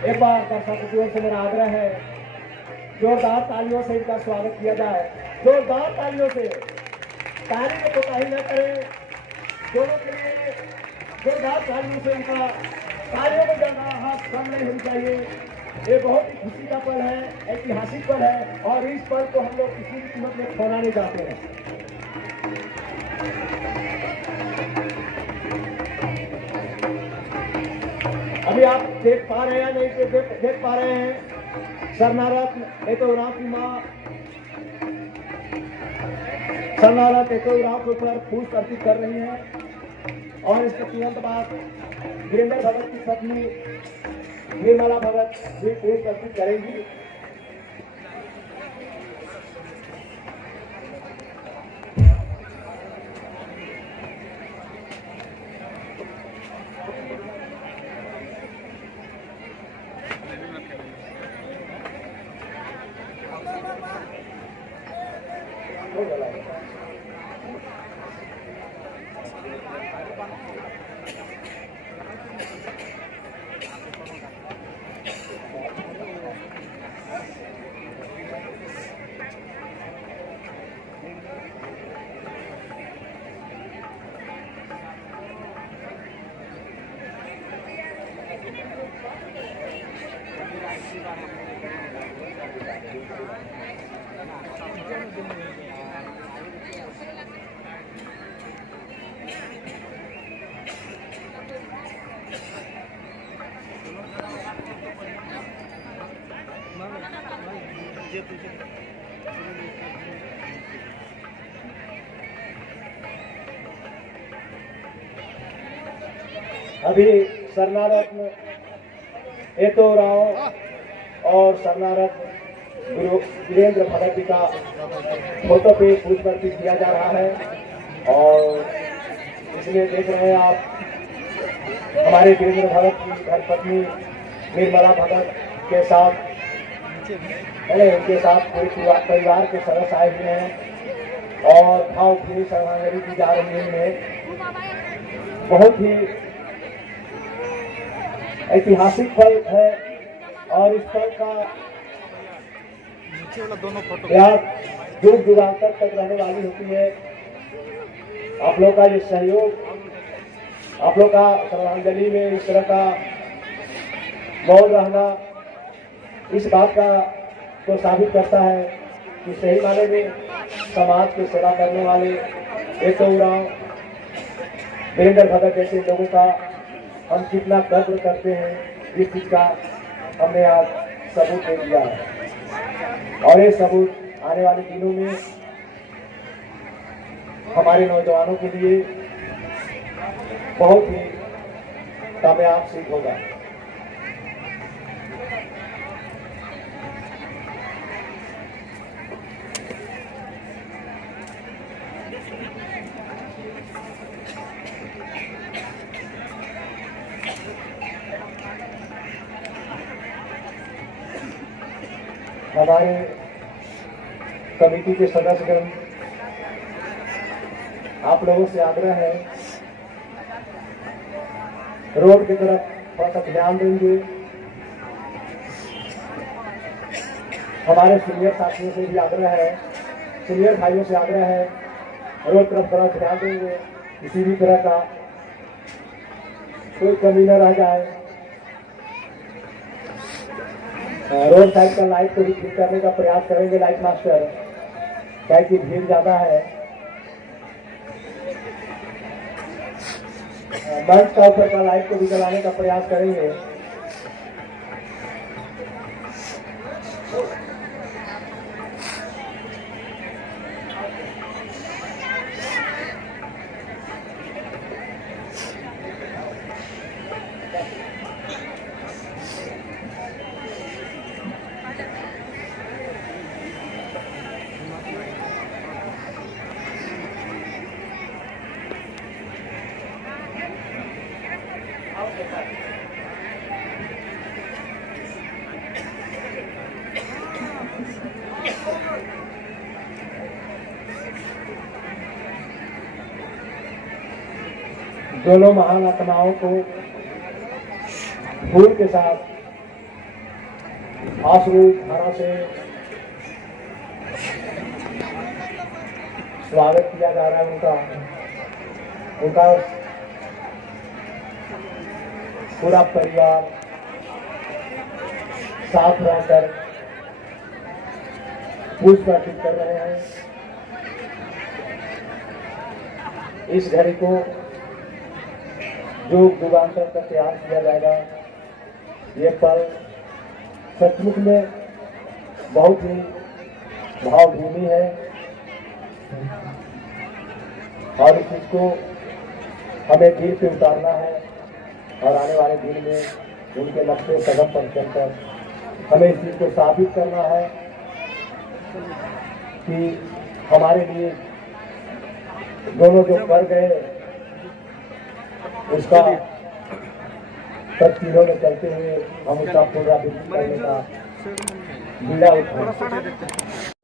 एक बार दर्शकों की ओर से मेरा आग्रह है, जोरदार तालियों से इनका स्वागत किया जाए। जोरदार तालियों से, ताली में कोताही न करें, दोनों के लिए जोरदार तालियों से इनका, तालियों में ज्यादा हाथ कम नहीं होनी चाहिए। ये बहुत ही खुशी का पल है, ऐतिहासिक पल है और इस पल को हम लोग किसी भी कीमत में खोना नहीं चाहते हैं। अभी आप देख पा रहे हैं नहीं देख पा रहे हैं, सरनारत्न एतोराव की माँ सरनारत्न एतोराव के ऊपर पुष्प अर्पित कर रही हैं और इसके तुरंत बाद वीरेंद्र भगत की पत्नी निर्मला भगत भी पुष्प अर्पित करेंगी। अभी सरनारत्न एतोराव और सरनारत्न गुरु वीरेंद्र भगत जी का फोटो पे पुष्प अर्पित किया जा रहा है और इसमें देख रहे हैं आप हमारे वीरेंद्र भगत की धर्मपत्नी निर्मला भगत के साथ उनके साथ पूरे परिवार के सदस्य आए हुए हैं और भावभीनी श्रद्धांजलि दी जा रही है इन्हें। बहुत ही ऐतिहासिक पल है और इस पल का याद युग युगांतर तक रहने वाली होती है। आप लोग का ये सहयोग, आप लोग का श्रद्धांजलि में इस तरह का मौन रहना इस बात का को साबित करता है कि सही माने में समाज की सेवा करने वाले एतोराव वीरेंद्र भगत जैसे लोगों का हम कितना कद्र करते हैं, इस चीज का हमने आज सबूत दे दिया है और ये सबूत आने वाले दिनों में हमारे नौजवानों के लिए बहुत ही कामयाब सिद्ध होगा। हमारे कमेटी के सदस्यगण, आप लोगों से आग्रह है रोड की तरफ थोड़ा सा ध्यान देंगे। हमारे सीनियर साथियों से भी आग्रह है, सीनियर भाइयों से आग्रह है रोड तरफ थोड़ा ध्यान देंगे, किसी भी तरह का कोई कमी न रह जाए। रोड साइड का लाइट को भी ठीक करने का प्रयास करेंगे लाइट मास्टर, क्या कि भीड़ ज्यादा है। मंच का ऊपर का लाइट को भी जलाने का प्रयास करेंगे। दोनों महान आत्माओं को फूल के साथ आश्रु धारा से स्वागत किया जा रहा है उनका पूरा परिवार साथ रहकर पुष्प अर्पित कर रहे हैं। इस घड़ी को जो युगांतर तक तैयार किया जाएगा, ये पल सचमुच में बहुत ही भावभूमि है और इस चीज को हमें दिल पे उतारना है और आने वाले दिन में उनके लक्ष्य कदम पर चलकर हमें इस चीज को साबित करना है कि हमारे लिए दोनों जो कर गए उसका सब तीनों में चलते हुए हम उसका पुनरावृत्ति करने का बीड़ा उठाएं।